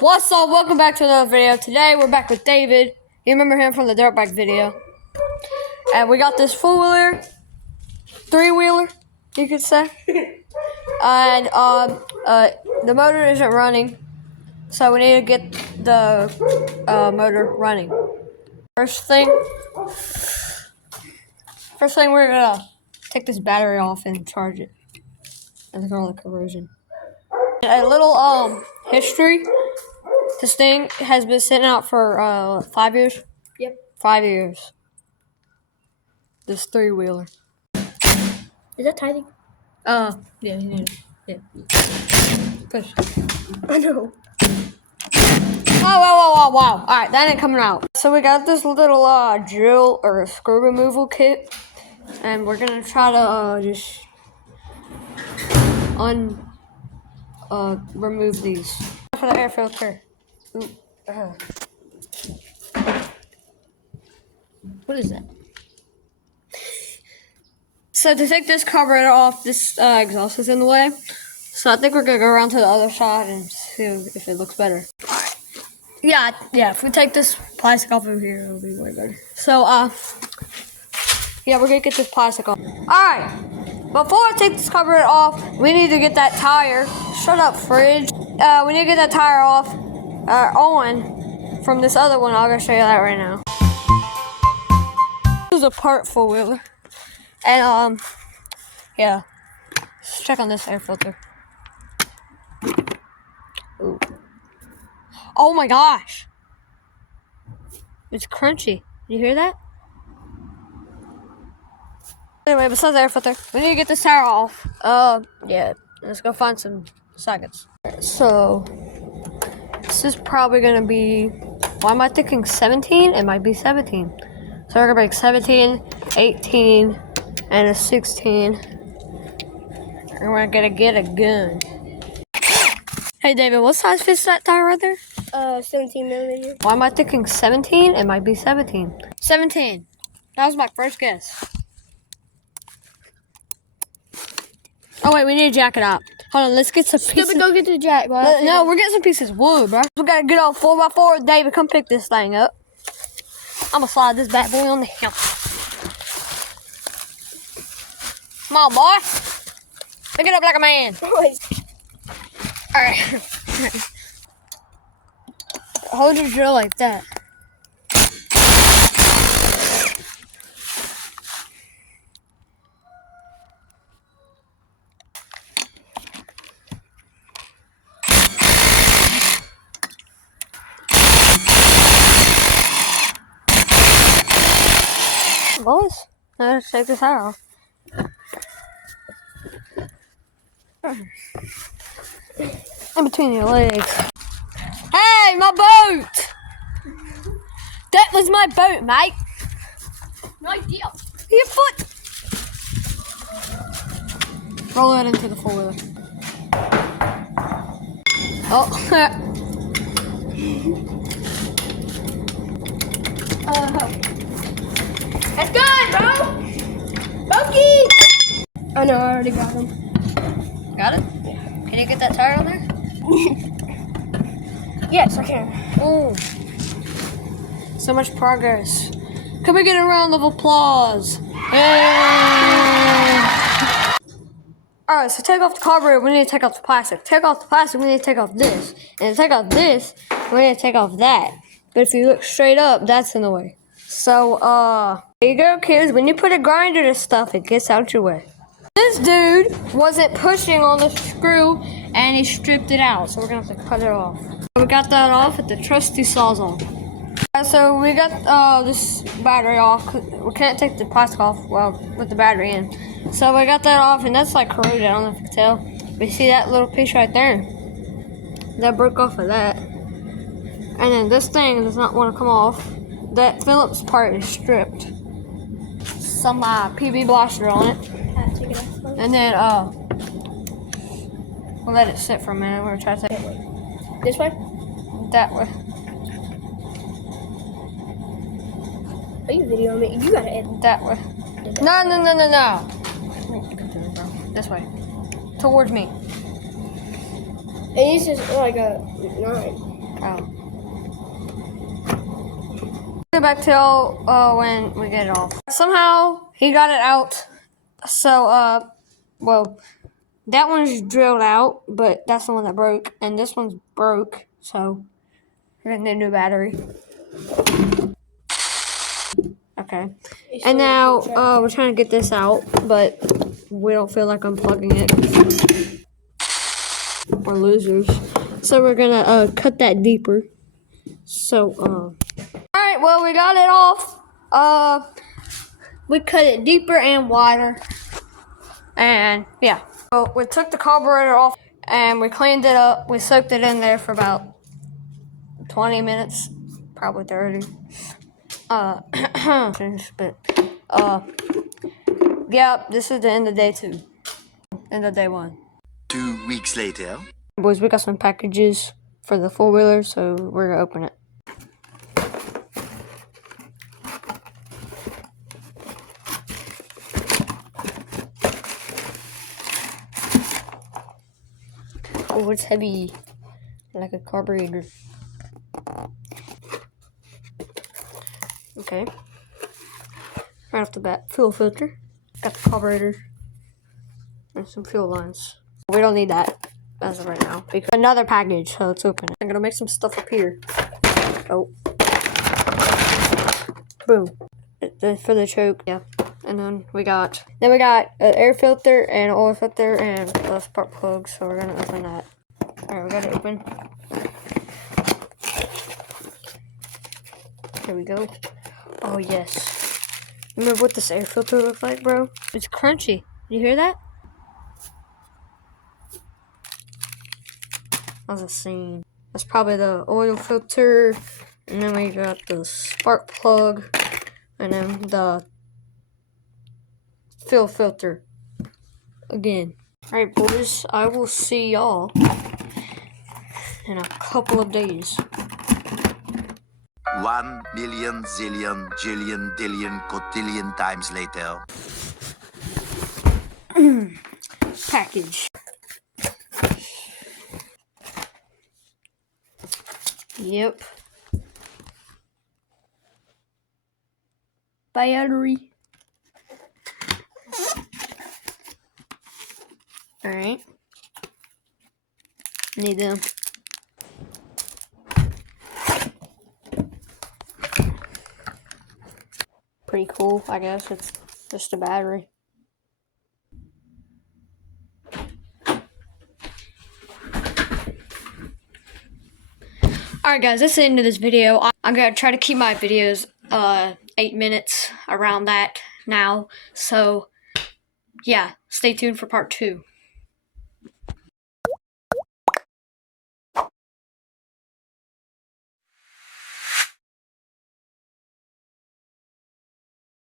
What's up? Welcome back to another video. Today we're back with David. You remember him from the dirt bike video. And we got this four-wheeler, three-wheeler, you could say. And the motor isn't running, so we need to get the motor running. First thing we're gonna take this battery off and charge it. And it's all the corrosion. A little history. This thing has been sitting out for 5 years. Yep. 5 years. This three-wheeler. Is that tithing? Yeah, yeah. Push. I know. Oh, wow. Alright, that ain't coming out. So we got this little drill or screw removal kit. And we're gonna try to just remove these. For the air filter. Ooh. What is that? So to take this carburetor off, this exhaust is in the way. So I think we're gonna go around to the other side and see if it looks better. Alright. Yeah, if we take this plastic off over here, it'll be way better. So yeah, we're gonna get this plastic off. Alright. Before I take this carburetor off, we need to get that tire. Shut up, fridge. We need to get that tire off on from this other one. I'm gonna show you that right now. This is a part four-wheeler. And yeah. Let's check on this air filter. Ooh. Oh my gosh. It's crunchy. You hear that? Anyway, besides the air filter, we need to get this tire off. Yeah. Let's go find some sockets. So this is probably gonna be, why am I thinking 17? It might be 17. So we're gonna make 17, 18, and a 16. And we're gonna get a gun. Hey David, what size fits that tire right there? 17 millimeter. Why am I thinking 17? It might be 17. 17. That was my first guess. Oh wait, we need to jack it up. Hold on, let's get some pieces. Go get the jack, bro. No, we're getting some pieces of wood, bro. We gotta get on 4x4. David, come pick this thing up. I'm gonna slide this bad boy on the hill. Come on, boy. Pick it up like a man. Alright. Hold your drill like that. Boys, let's take this tire off. In between your legs. Hey, my boat! That was my boat, mate. No idea. Your foot. Roll that into the four-wheeler. Oh. That's good, bro. Monkey. Oh no, I already got him. Got it? Can you get that tire on there? Yes, I can. Oh. So much progress. Can we get a round of applause? Yay! Alright, so take off the carburetor, we need to take off the plastic. Take off the plastic, we need to take off this. And to take off this, we need to take off that. But if you look straight up, that's in the way. So, there you go, kids. When you put a grinder to stuff, it gets out your way. This dude wasn't pushing on the screw, and he stripped it out. So we're gonna have to cut it off. We got that off with the trusty Sawzall. So we got this battery off. We can't take the plastic off, well, with the battery in. So we got that off, and that's like corroded. I don't know if you can tell. But you see that little piece right there? That broke off of that. And then this thing does not want to come off. That Phillips part is stripped. Some PB blaster on it. Take it off. And then we'll let it sit for a minute. We're gonna try to take it This way? that way. Are you videoing me? You gotta edit. That way. No. This way. Towards me. And it's just like a 9. Oh. Get back to y'all when we get it off. Somehow he got it out. So well, that one's drilled out, but that's the one that broke, and this one's broke. So we're getting a new battery. Okay. And now we're trying to get this out, but we don't feel like unplugging it. We're losers. So we're gonna cut that deeper. So alright, well we got it off. We cut it deeper and wider. And yeah. So we took the carburetor off and we cleaned it up. We soaked it in there for about 20 minutes, probably 30. But yeah, this is the end of day 2. End of day 1. 2 weeks later. Boys, we got some packages for the 4-wheeler, so we're gonna open it. Oh, it's heavy, like a carburetor. Okay. Right off the bat, fuel filter. Got the carburetor and some fuel lines. We don't need that as of right now. Because another package, so let's open it. I'm gonna make some stuff up here. Oh. Boom. For the choke, yeah. And then we got an air filter and oil filter and a spark plug, so we're gonna open that. Alright, we got it open. Here we go. Oh yes. Remember what this air filter looks like, bro? It's crunchy. You hear that? That was a scene. That's probably the oil filter, and then we got the spark plug, and then the fuel filter again. Alright boys, I will see y'all in a couple of days. 1 million, zillion, jillion, dillion, cotillion times later. Package. Yep. Battery. Alright. Need them. Pretty cool, I guess. It's just a battery. Alright guys, that's the end of this video. I'm gonna try to keep my videos 8 minutes, around that now. So yeah, stay tuned for part 2.